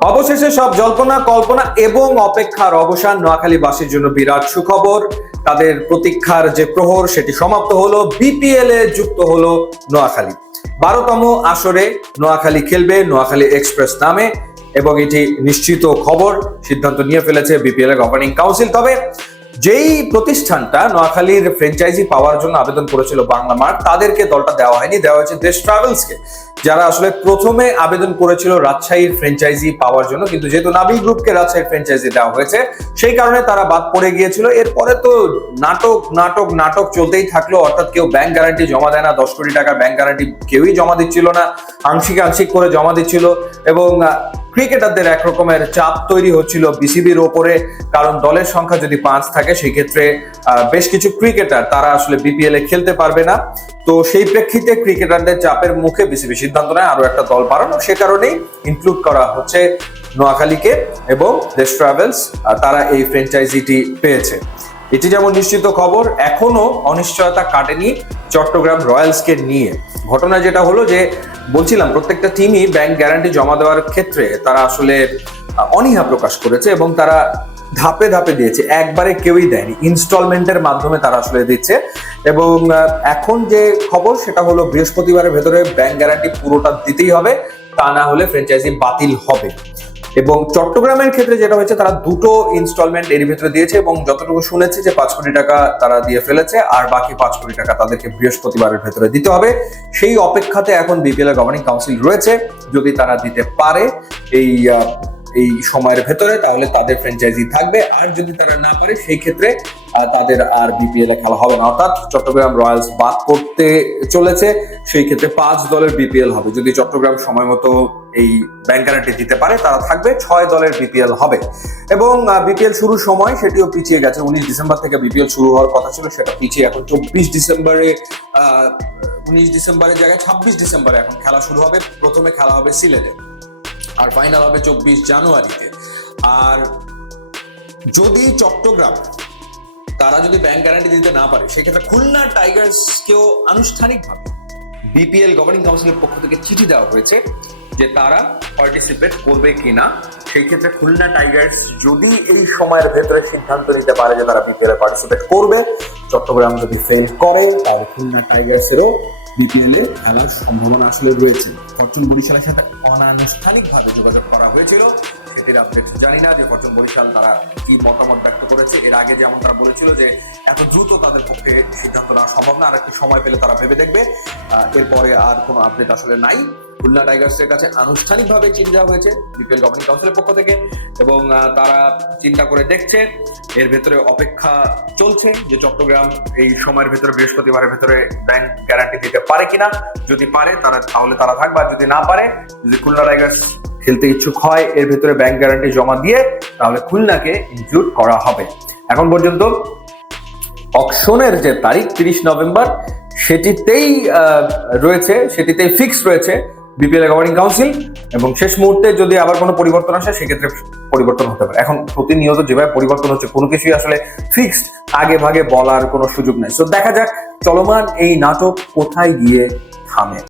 অবশেষে সব জল্পনা কল্পনা এবং অপেক্ষার অবসান। নোয়াখালীবাসীর জন্য বিরাট সুখবর। তাদের প্রতীক্ষার যে প্রহর সেটি সমাপ্ত হলো। বিপিএল এ যুক্ত হলো নোয়াখালী। 12তম আসরে নোয়াখালী খেলবে নোয়াখালী এক্সপ্রেস নামে এবং এটি নিশ্চিত খবর। সিদ্ধান্ত নিয়ে ফেলেছে বিপিএল এর গভর্নিং কাউন্সিল। তবে যেই প্রতিষ্ঠানটা নোয়াখালীর ফ্র্যাঞ্চাইজি পাওয়ার জন্য আবেদন করেছিল বাংলা মার্ট, তাদেরকে দলটা দেওয়া হয়নি, দেওয়া হয়েছে দেশ ট্রাভেলসকে, যারা আসলে প্রথমে আবেদন করেছিল রাজশাহীর ফ্র্যাঞ্চাইজি পাওয়ার জন্য। কিন্তু যেহেতু নাবিল গ্রুপকে রাজশাহীর ফ্র্যাঞ্চাইজি দেওয়া হয়েছে, সেই কারণে তারা বাদ পড়ে গিয়েছিল। এরপরে তো নাটক নাটক নাটক চলতেই থাকলো। অর্থাৎ কেউ ব্যাংক গ্যারান্টি জমা দেয় না, 10 কোটি টাকার ব্যাংক গ্যারান্টি কেউই জমা দিচ্ছিল না, আংশিক আংশিক করে জমা দিচ্ছিল। এবং ক্রিকেটারদের একরকমের চাপ তৈরি হচ্ছিল বিসিবির ওপরে, কারণ দলের সংখ্যা যদি 5 থাকে সেই ক্ষেত্রে বেশ কিছু ক্রিকেটার তারা আসলে বিপিএল এ খেলতে পারবে না। তো সেই প্রেক্ষিতে ক্রিকেটারদের চাপের মুখে বিসিবি সিদ্ধান্ত নেয় আরো একটা দল বাড়ানো। সে কারণেই ইনক্লুড করা হচ্ছে নোয়াখালীকে এবং দেশ ট্রাভেলস, তারা এই ফ্র্যাঞ্চাইজিটি পেয়েছে। এটি যেমন নিশ্চিত খবর, এখনো অনিশ্চয়তা কাটেনি চট্টগ্রাম রয়্যালসকে নিয়ে। ঘটনা যেটা হলো যে, বলছিলাম প্রত্যেকটা টিমই ব্যাংক গ্যারান্টি জমা দেওয়ার ক্ষেত্রে তারা আসলে অনীহা প্রকাশ করেছে এবং তারা ধাপে ধাপে দিয়েছে, একবারে কেউই দেয়নি, ইনস্টলমেন্টের মাধ্যমে তারা আসলে দিচ্ছে। এবং এখন যে খবর সেটা হলো বৃহস্পতিবারের ভেতরে ব্যাংক গ্যারান্টি পুরোটা দিতেই হবে, তা না হলে ফ্র্যাঞ্চাইজি বাতিল হবে। এবং চট্টগ্রামের ক্ষেত্রে যেটা হয়েছে, তারা 2টো ইনস্টলমেন্ট এর ভিতরে দিয়েছে এবং যতটুকু শুনেছি যে 5 কোটি টাকা তারা দিয়ে ফেলেছে, আর বাকি 5 কোটি টাকা তাদেরকে বৃহস্পতিবারের ভেতরে দিতে হবে। সেই অপেক্ষাতে এখন বিপিএল এর গভর্নিং কাউন্সিল রয়েছে। যদি তারা দিতে পারে এই সময়ের ভেতরে, তাহলে তাদের ফ্র্যাঞ্চাইজি থাকবে। আর যদি তারা না পারে, সেই ক্ষেত্রে তাদের আর বিপিএল এ খেলা হবে না। অর্থাৎ চট্টগ্রাম রয়্যালস বাদ করতে চলেছে। সেই ক্ষেত্রে 5 দলের বিপিএল হবে। যদি চট্টগ্রাম সময় মতো এই ব্যাংক গ্যারান্টি দিতে পারে, তারা থাকবে। 6 দলের বিপিএল হবে। এবং বিপিএল শুরুর সময় সেটিও পিছিয়ে গেছে। 19 ডিসেম্বর থেকে বিপিএল শুরু হওয়ার কথা ছিল, সেটা পিছিয়ে এখন 24 ডিসেম্বরে, 19 ডিসেম্বরের জায়গায় 26 ডিসেম্বরে এখন খেলা শুরু হবে। প্রথমে খেলা হবে সিলেটে, আর ফাইনাল হবে 24 জানুয়ারিতে। আর যদি চট্টগ্রাম তারা যদি ব্যাংক গ্যারান্টি দিতে না পারে, সেক্ষেত্রে খুলনা টাইগার্সকেও আনুষ্ঠানিকভাবে বিপিএল গভর্নিং কাউন্সিলের পক্ষ থেকে চিঠি দেওয়া হয়েছে যে তারা পার্টিসিপেট করবে কিনা। সেই ক্ষেত্রে খুলনা টাইগার্স যদি এই সময়ের ভেতরে সিদ্ধান্ত নিতে পারে যে তারা বিপিএল এ পার্টিসিপেট করবে, চট্টগ্রাম যদি ফেল করে, তাহলে খুলনা টাইগার্সেরও বিপিএল এ খেলার সম্ভাবনা আসলে রয়েছে। ফরচুন বরিশালের সাথে অনানুষ্ঠানিকভাবে যোগাযোগ করা হয়েছিল, সেটির আপডেট জানি না যে ফরচুন বরিশাল তারা কি মতামত ব্যক্ত করেছে। এর আগে যেমন তারা বলেছিল যে এত দ্রুত তাদের পক্ষে সিদ্ধান্ত নেওয়া সম্ভব না, আর একটু সময় পেলে তারা ভেবে দেখবে। এরপরে আর কোনো আপডেট আসলে নাই। খুলনা টাইগার্সের কাছে আনুষ্ঠানিকভাবে চিঠি দেওয়া হয়েছে বিপিএল গভর্নিং কাউন্সিলের পক্ষ থেকে, এবং তারা চিন্তা করে দেখছে। এর ভেতরে অপেক্ষা চলছে যে চট্টগ্রাম এই সময়ের ভেতরে, বৃহস্পতিবারের ভেতরে ব্যাংক গ্যারান্টি দিতে পারে কিনা। যদি পারে তাহলে তারা থাকবে, আর যদি না পারে, যদি খুলনা টাইগার্স খেলতে ইচ্ছুক হয় এর ভেতরে ব্যাংক গ্যারান্টি জমা দিয়ে, তাহলে খুলনাকে ইনক্লুড করা হবে। এখন পর্যন্ত অকশনের যে তারিখ 30 নভেম্বর, সেটিতেই রয়েছে, সেটিতেই ফিক্স রয়েছে বিপিএল গভর্নিং কাউন্সিল। এবং শেষ মুহূর্তে যদি আবার কোনো পরিবর্তন আসে, সেক্ষেত্রে পরিবর্তন হতে পারে। এখন প্রতিনিয়ত যেভাবে পরিবর্তন হচ্ছে, কোনো কিছুই আসলে ফিক্সড আগে ভাগে বলার কোনো সুযোগ নেই। তো দেখা যাক চলমান এই নাটক কোথায় গিয়ে থামে।